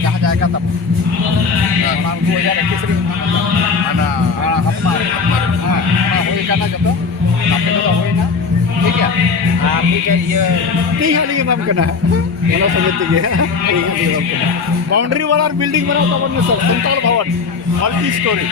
Jahat kata po. Orang tua dia kisri. Ana hapar. Hoy kana gato. Tapi तो होई ना. ठीक है. ठीक है ये ठीक है लेकिन हम करना मला सांगितलं की ठीक है हम करना बाउंड्री वाला बिल्डिंग बनावतो आपण सर संताल भवन मल्टी स्टोरी